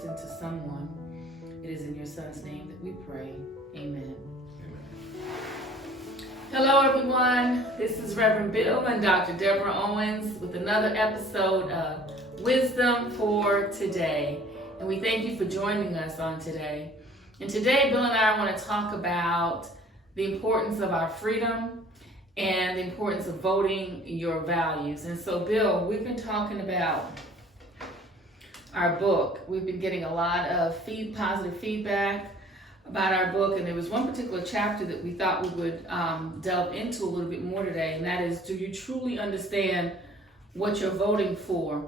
blessing to someone. It is in your son's name that we pray. Amen. Hello everyone, this is Reverend Bill and Dr. Deborah Owens with another episode of Wisdom for Today. And we thank you for joining us on today. And today Bill and I want to talk about the importance of our freedom and the importance of voting your values. And so Bill, we've been talking about our book. We've been getting a lot of positive feedback about our book, and there was one particular chapter that we thought we would delve into a little bit more today, and that is, do you truly understand what you're voting for?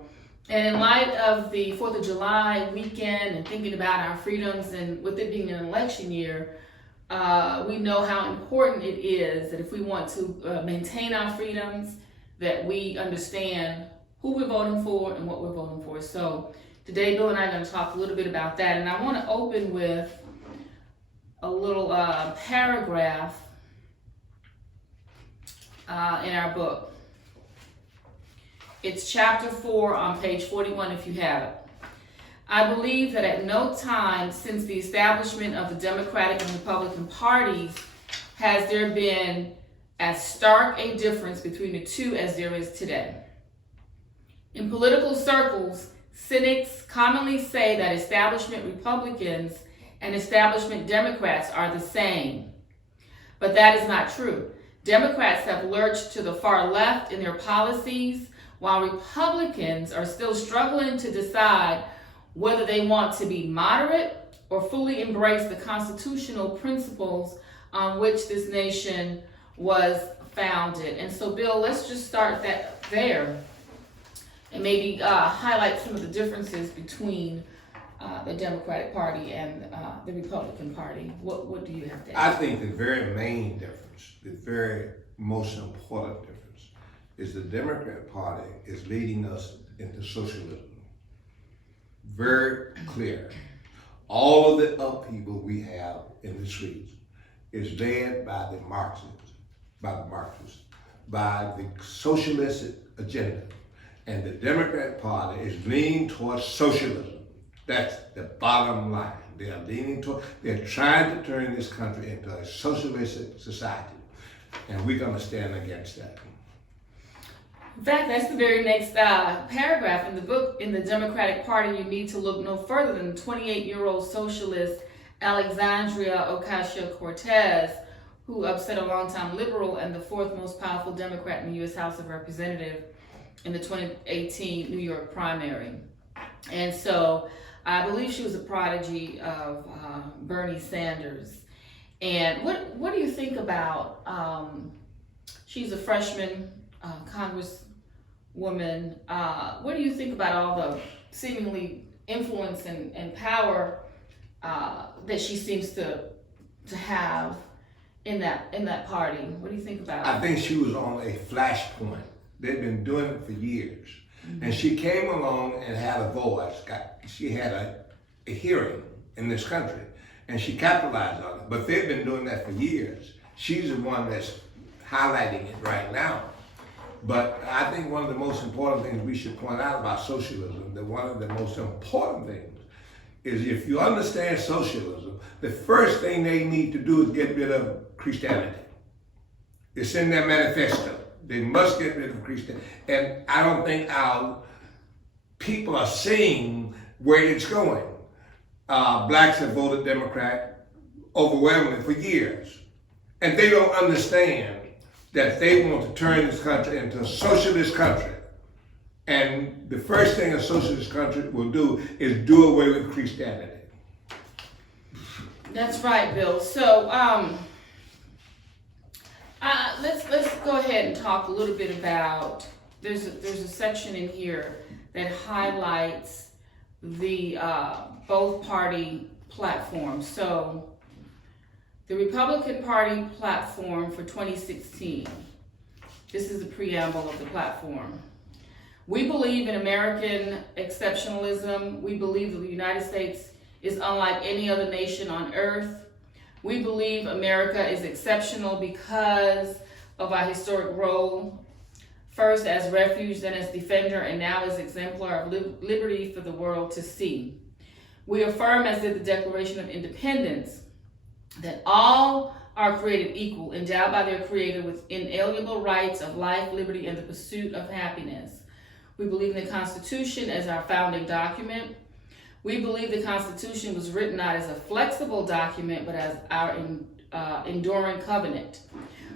And in light of the 4th of July weekend and thinking about our freedoms, and with it being an election year, we know how important it is that if we want to maintain our freedoms, that we understand who we're voting for and what we're voting for. So today, Bill and I are going to talk a little bit about that, and I want to open with a little paragraph in our book. It's chapter 4 on page 41 if you have it. I believe that at no time since the establishment of the Democratic and Republican parties has there been as stark a difference between the two as there is today. In political circles, cynics commonly say that establishment Republicans and establishment Democrats are the same. But that is not true. Democrats have lurched to the far left in their policies, while Republicans are still struggling to decide whether they want to be moderate or fully embrace the constitutional principles on which this nation was founded. And so, Bill, let's just start that there and maybe highlight some of the differences between the Democratic Party and the Republican Party. What do you have to add? I think the very main difference, the very most important difference, is the Democrat Party is leading us into socialism. Very clear. All of the upheaval we have in the streets is led by the Marxists, by the socialist agenda. And the Democrat Party is leaning towards socialism. That's the bottom line. They're trying to turn this country into a socialistic society. And we're going to stand against that. In fact, that's the very next paragraph in the book. In the Democratic Party, you need to look no further than 28-year-old socialist Alexandria Ocasio-Cortez, who upset a longtime liberal and the fourth most powerful Democrat in the U.S. House of Representatives in the 2018 New York primary. And so I believe she was a prodigy of Bernie Sanders. And what do you think about, she's a freshman congresswoman. What do you think about all the seemingly influence and power that she seems to have in that party? What do you think about it? I think she was on a flashpoint. They've been doing it for years. Mm-hmm. And she came along and had a voice. She had a hearing in this country, and she capitalized on it. But they've been doing that for years. She's the one that's highlighting it right now. But I think one of the most important things we should point out about socialism, that one of the most important things is, if you understand socialism, the first thing they need to do is get rid of Christianity. It's in their manifesto. They must get rid of Christianity. And I don't think our people are seeing where it's going. Blacks have voted Democrat overwhelmingly for years. And they don't understand that they want to turn this country into a socialist country. And the first thing a socialist country will do is do away with Christianity. That's right, Bill. So let's go ahead and talk a little bit about, there's a section in here that highlights the both party platforms. So the Republican Party platform for 2016. This is the preamble of the platform. We believe in American exceptionalism. We believe that the United States is unlike any other nation on earth. We believe America is exceptional because of our historic role, first as refuge, then as defender, and now as exemplar of liberty for the world to see. We affirm, as did the Declaration of Independence, that all are created equal, endowed by their Creator with inalienable rights of life, liberty, and the pursuit of happiness. We believe in the Constitution as our founding document. We believe the Constitution was written not as a flexible document, but as our enduring covenant.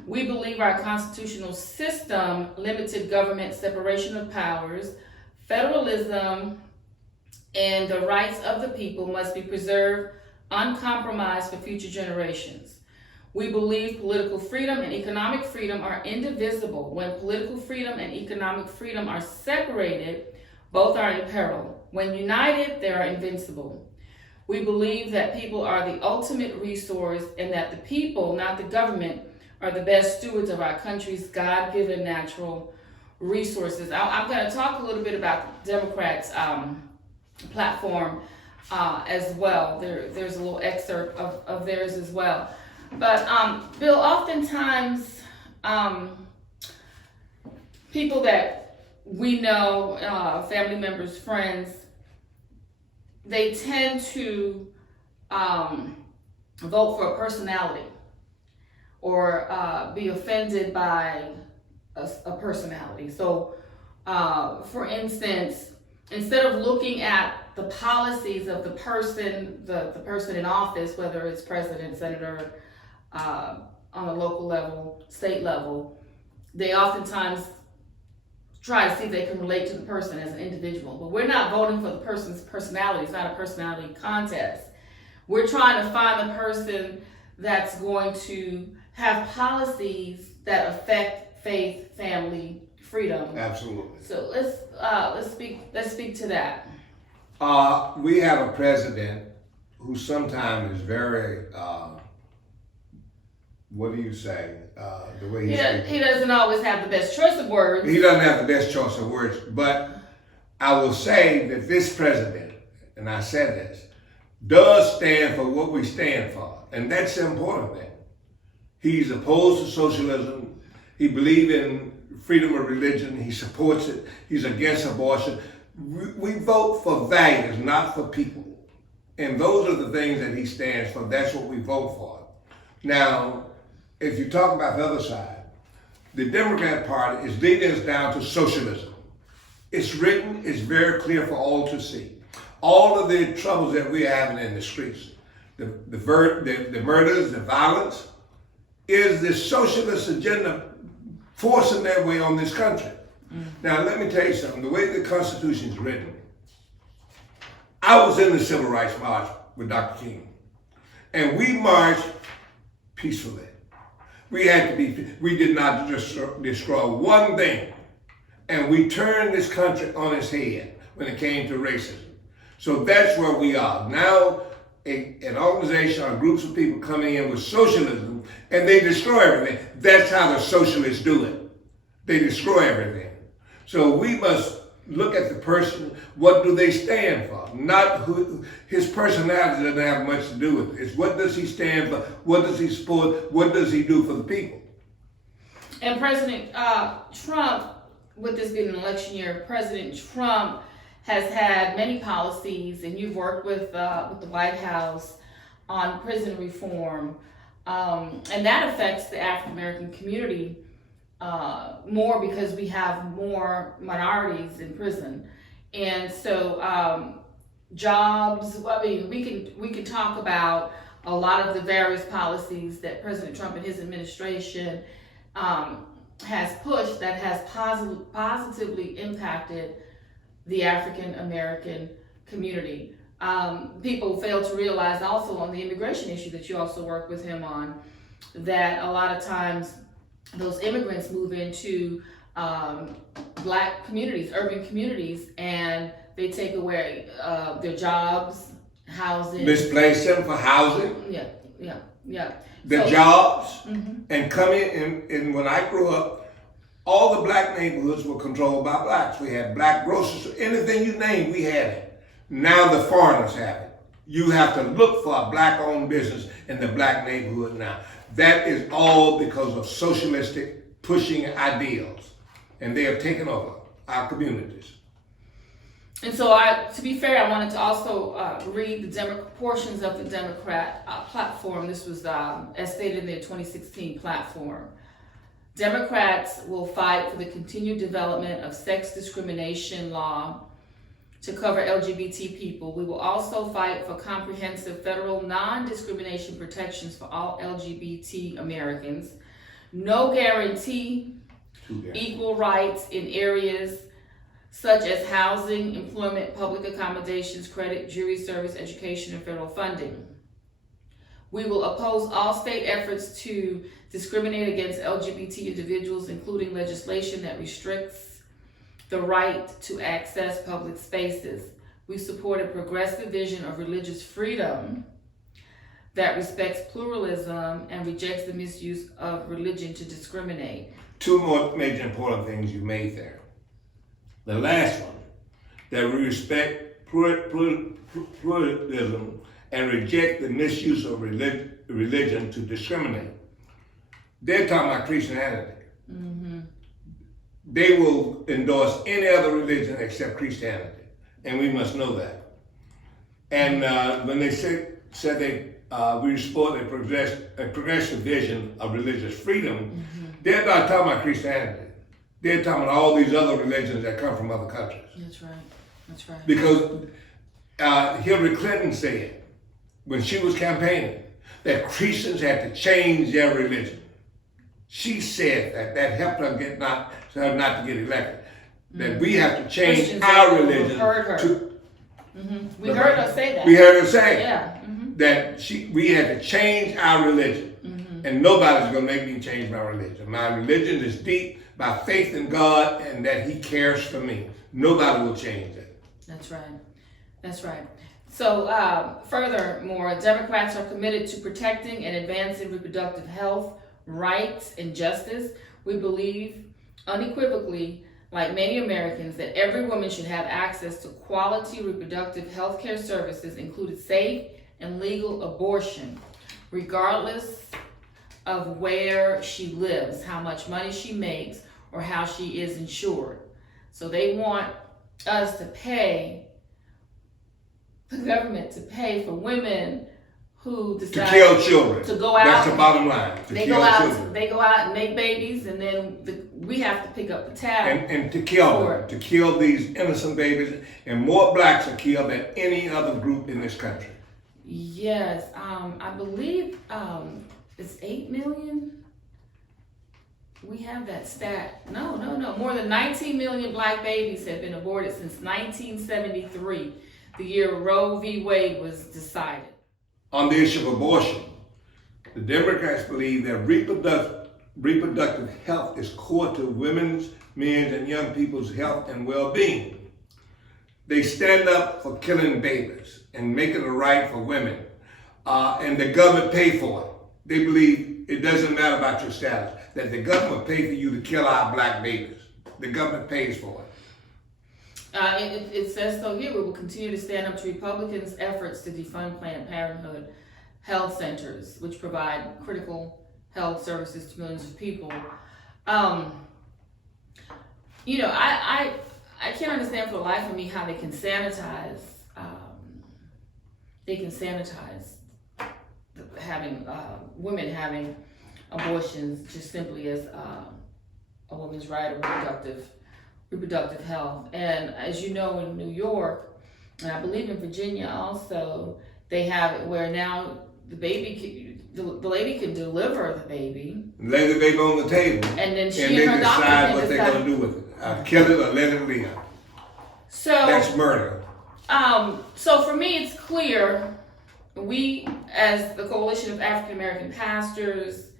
We believe our constitutional system, limited government separation of powers, federalism, and the rights of the people must be preserved uncompromised for future generations. We believe political freedom and economic freedom are indivisible. When political freedom and economic freedom are separated, both are in peril. When united, they are invincible. We believe that people are the ultimate resource and that the people, not the government, are the best stewards of our country's God-given natural resources. I'm going to talk a little bit about the Democrats' platform as well. There's a little excerpt of theirs as well. But Bill, oftentimes people that we know, family members, friends, they tend to vote for a personality or be offended by a personality. So, for instance, instead of looking at the policies of the person in office, whether it's president, senator, on a local level, state level, they oftentimes try to see if they can relate to the person as an individual. But we're not voting for the person's personality. It's not a personality contest. We're trying to find the person that's going to have policies that affect faith, family, freedom. Absolutely. So let's speak to that. We have a president who sometimes is very, what do you say? The way He doesn't always have the best choice of words. He doesn't have the best choice of words, but I will say that this president, and I said this, does stand for what we stand for, and that's the important thing. He's opposed to socialism. He believes in freedom of religion. He supports it. He's against abortion. We vote for values, not for people. And those are the things that he stands for. That's what we vote for. Now, if you talk about the other side, the Democrat Party is leading us down to socialism. It's written, it's very clear for all to see. All of the troubles that we're having in the streets, the murders, the violence, is the socialist agenda forcing their way on this country. Now, let me tell you something. The way the Constitution is written, I was in the Civil Rights March with Dr. King, and we marched peacefully. We did not destroy one thing, and we turned this country on its head when it came to racism. So that's where we are. Now, an organization or groups of people coming in with socialism, and they destroy everything. That's how the socialists do it. They destroy everything. So we must look at the person, what do they stand for? Not who, his personality doesn't have much to do with it. It's what does he stand for, what does he support, what does he do for the people? And President Trump, with this being an election year, President Trump has had many policies, and you've worked with the White House on prison reform, and that affects the African American community more because we have more minorities in prison, and so jobs. I mean, we can talk about a lot of the various policies that President Trump and his administration has pushed that has positively impacted the African American community. People fail to realize also on the immigration issue that you also work with him on, that a lot of times those immigrants move into black communities, urban communities, and they take away their jobs, housing. Misplace them for housing. Yeah. The jobs, and come in, and when I grew up, all the black neighborhoods were controlled by blacks. We had black grocers, anything you name, we had it. Now the foreigners have it. You have to look for a black-owned business in the black neighborhood now. That is all because of socialistic pushing ideals, and they have taken over our communities. And so, to be fair, I wanted to also read the portions of the Democrat platform. This was as stated in their 2016 platform. Democrats will fight for the continued development of sex discrimination law to cover LGBT people. We will also fight for comprehensive federal non-discrimination protections for all LGBT Americans. No guarantee equal rights in areas such as housing, employment, public accommodations, credit, jury service, education, and federal funding. We will oppose all state efforts to discriminate against LGBT individuals, including legislation that restricts the right to access public spaces. We support a progressive vision of religious freedom that respects pluralism and rejects the misuse of religion to discriminate. Two more major important things you made there. The last one, that we respect pluralism and reject the misuse of religion to discriminate. They're talking about Christianity. Mm-hmm. They will endorse any other religion except Christianity, and we must know that. And when they said we support a progressive vision of religious freedom, mm-hmm. They're not talking about Christianity. They're talking about all these other religions that come from other countries. That's right. That's right. Because Hillary Clinton said, when she was campaigning, that Christians had to change their religion. She said that helped her not to get elected. Mm-hmm. That we have to change Christians our religion. Heard her. Mm-hmm. We heard her say that. We heard her say mm-hmm. that we had to change our religion. Mm-hmm. And nobody's going to make me change my religion. My religion is deep by faith in God and that He cares for me. Nobody will change it. That's right. That's right. So furthermore, Democrats are committed to protecting and advancing reproductive health, rights, and justice. We believe unequivocally, like many Americans, that every woman should have access to quality reproductive health care services, including safe and legal abortion, regardless of where she lives, how much money she makes, or how she is insured. So they want us to pay, the government to pay for women who decide to kill children. To go out. That's the bottom line. They go out and make babies, and then we have to pick up the tab. And to kill them, to kill these innocent babies, and more blacks are killed than any other group in this country. Yes, I believe it's 8 million. We have that stat. No. More than 19 million black babies have been aborted since 1973, the year Roe v. Wade was decided. On the issue of abortion, the Democrats believe that reproductive health is core to women's, men's, and young people's health and well-being. They stand up for killing babies and making it right for women, and the government pay for it. They believe it doesn't matter about your status, that the government pay for you to kill our black babies. The government pays for it. It says so here, we will continue to stand up to Republicans' efforts to defund Planned Parenthood health centers, which provide critical health services to millions of people. I can't understand for the life of me how they can sanitize women having abortions just simply as a woman's right of reproductive health. And as you know, in New York, and I believe in Virginia also, they have it where now the lady can deliver the baby, lay the baby on the table, and then and they decide what they're going to do with it: kill it or let it live. So that's murder. So for me, it's clear. We, as the Coalition of African American Pastors,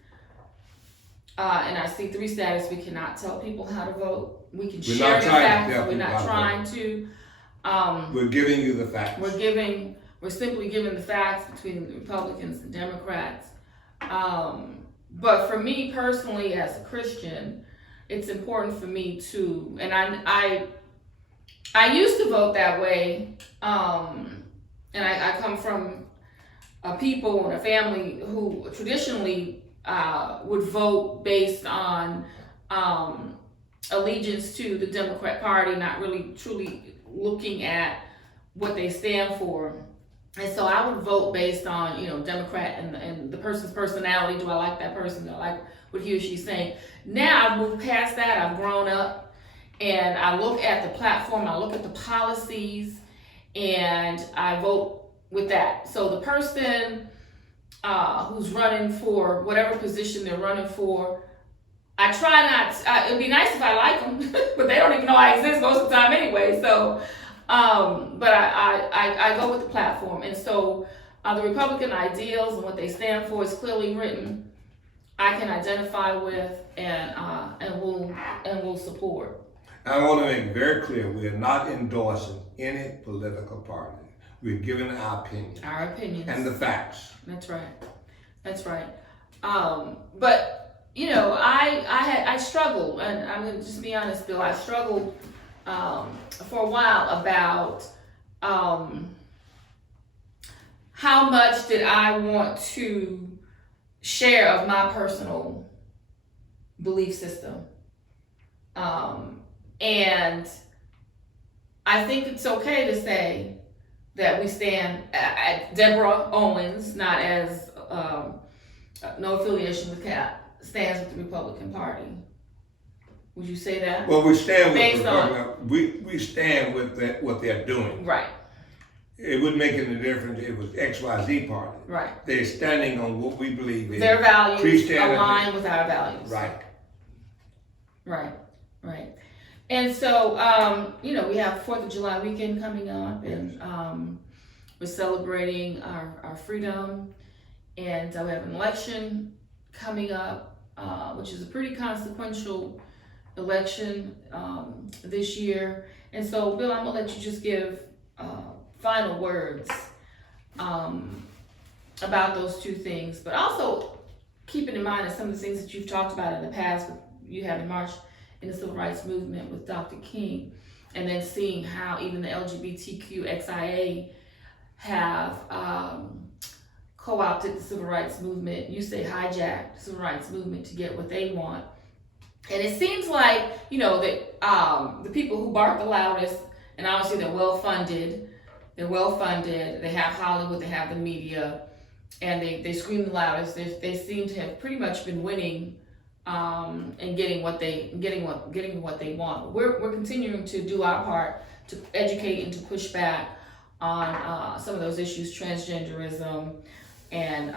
and our C3 status, we cannot tell people how to vote. We can share the facts. We're not trying to. We're giving you the facts. We're simply giving the facts between the Republicans and Democrats. But for me personally, as a Christian, it's important for me to, and I used to vote that way, and I come from a people and a family who traditionally would vote based on allegiance to the Democrat Party, not really truly looking at what they stand for. And so I would vote based on, Democrat and the person's personality. Do I like that person? Do I like what he or she's saying? Now I've moved past that. I've grown up, and I look at the platform, I look at the policies, and I vote with that. So the person who's running for whatever position they're running for, I try not, it'd be nice if I like them, but they don't even know I exist most of the time anyway. So, but I go with the platform. And so the Republican ideals and what they stand for is clearly written. I can identify with and will support. I want to make very clear, we are not endorsing any political party. We're giving our opinion. Our opinions. And the facts. That's right. That's right. But I struggled, and I'm gonna just be honest, Bill. I struggled for a while about how much did I want to share of my personal belief system, and I think it's okay to say that we stand at Deborah Owens, not as no affiliation with CAP, stands with the Republican Party. Would you say that? Well, we stand with the Republican. We stand with what they're doing. Right. It wouldn't make any difference if it was XYZ party. Right. They're standing on what we believe in. Their values align with our values. Right. Right. Right. And so, we have 4th of July weekend coming up, and we're celebrating our freedom, and we have an election coming up, which is a pretty consequential election this year. And so, Bill, I'm gonna let you just give final words about those two things, but also keeping in mind that some of the things that you've talked about in the past, you have in March in the Civil Rights Movement with Dr. King, and then seeing how even the LGBTQXIA have co-opted the Civil Rights Movement. You say hijacked the Civil Rights Movement to get what they want. And it seems like, that the people who bark the loudest, and obviously they're well-funded, they have Hollywood, they have the media, and they scream the loudest. They seem to have pretty much been winning and getting what they want. We're continuing to do our part to educate and to push back on some of those issues, transgenderism, and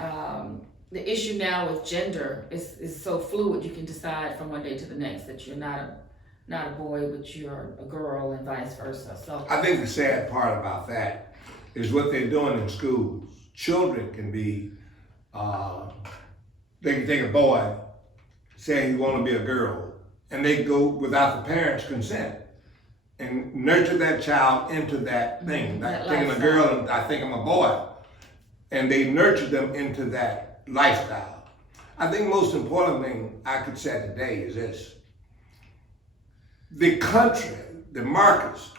the issue now with gender is so fluid. You can decide from one day to the next that you're not a boy, but you're a girl, and vice versa. So I think the sad part about that is what they're doing in schools. Children can be, they can take a boy saying you want to be a girl, and they go without the parents' consent and nurture that child into that thing. Like thinking a girl and I think I'm a boy. And they nurture them into that lifestyle. I think the most important thing I could say today is this. The country, the markets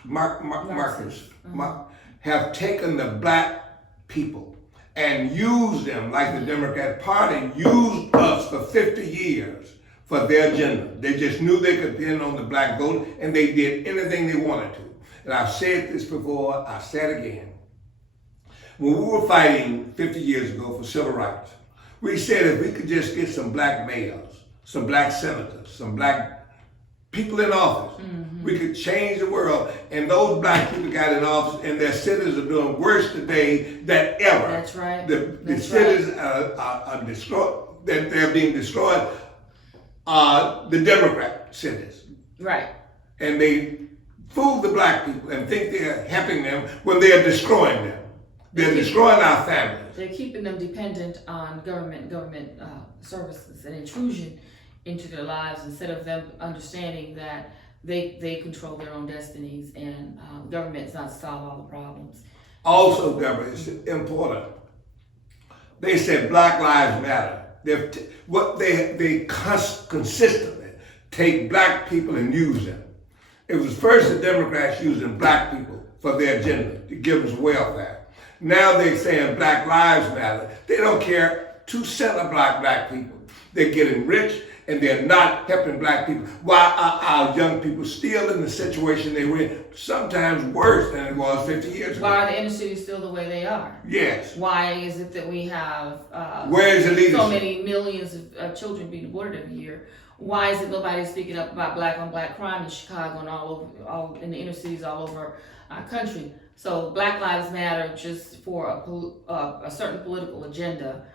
have taken the black people and used them like the Democrat Party used us for 50 years for their agenda. They just knew they could pin on the black vote, and they did anything they wanted to. And I've said this before, I said it again. When we were fighting 50 years ago for civil rights, we said if we could just get some black mayors, some black senators, some black people in office, we could change the world. And those black people got in office, and their cities are doing worse today than ever. That's right. The cities are destroyed, that they're being destroyed. The Democrat cities. Right. And they fool the black people and think they're helping them when they're destroying them. They're destroying our families. They're keeping them dependent on government services and intrusion into their lives, instead of them understanding that they control their own destinies, and government's not to solve all the problems. Also, Deborah, it's important. They said Black Lives Matter. They consistently take black people and use them. It was first the Democrats using black people for their agenda to give us welfare. Now they're saying Black Lives Matter. They don't care 2 cents of black people. They're getting rich, and they're not helping black people. Why are our young people still in the situation they were in? Sometimes worse than it was 50 years ago. Why are the inner cities still the way they are? Yes. Why is it that we have Where is the leadership? so many millions of children being aborted every year? Why is it nobody speaking up about black on black crime in Chicago and all in the inner cities all over our country? So Black Lives Matter just for a certain political agenda,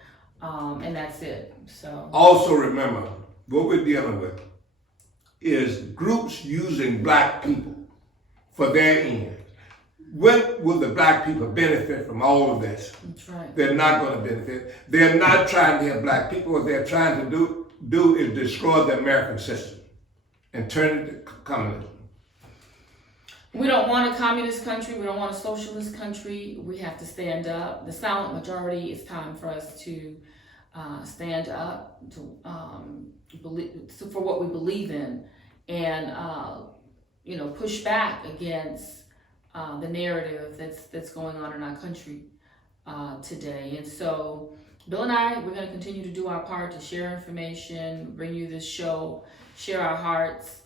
and that's it. So also remember, what we're dealing with is groups using black people for their ends. When will the black people benefit from all of this? that's right. They're not going to benefit. They're not trying to help black people. What they're trying to do is destroy the American system and turn it to communism. We don't want a communist country. We don't want a socialist country. We have to stand up. The silent majority, it's time for us to stand up to for what we believe in, and push back against the narrative that's going on in our country today. And so Bill and I, we're going to continue to do our part to share information, bring you this show, share our hearts.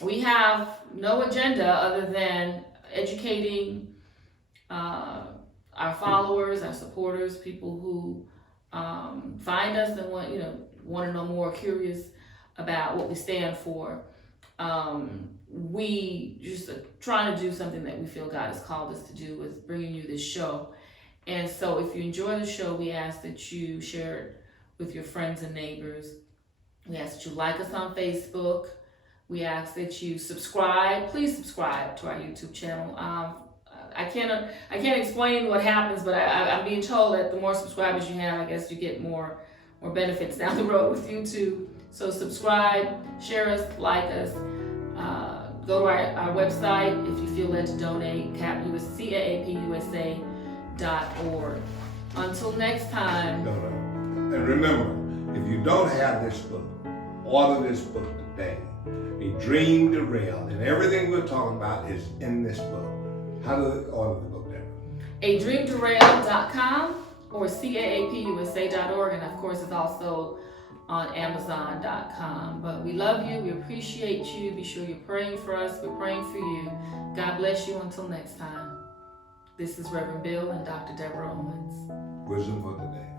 We have no agenda other than educating our followers, our supporters, people who find us and want to know more, curious about what we stand for. We just are trying to do something that we feel God has called us to do, with bringing you this show. And so if you enjoy the show, we ask that you share it with your friends and neighbors. We ask that you like us on Facebook. We ask that you subscribe. Please subscribe to our YouTube channel. I can't explain what happens, but I'm being told that the more subscribers you have, I guess you get more benefits down the road with YouTube. So subscribe, share us, like us. Go to our website if you feel led to donate, CAAPUSA.org. Until next time. And remember, if you don't have this book, order this book today. A Dream Derailed, and everything we're talking about is in this book. How do they order the book, Deborah? adreamderailed.com or CAAPUSA.org, and of course it's also on Amazon.com. But we love you, we appreciate you. Be sure you're praying for us, we're praying for you. God bless you until next time. This is Reverend Bill and Dr. Deborah Owens. Wisdom for today.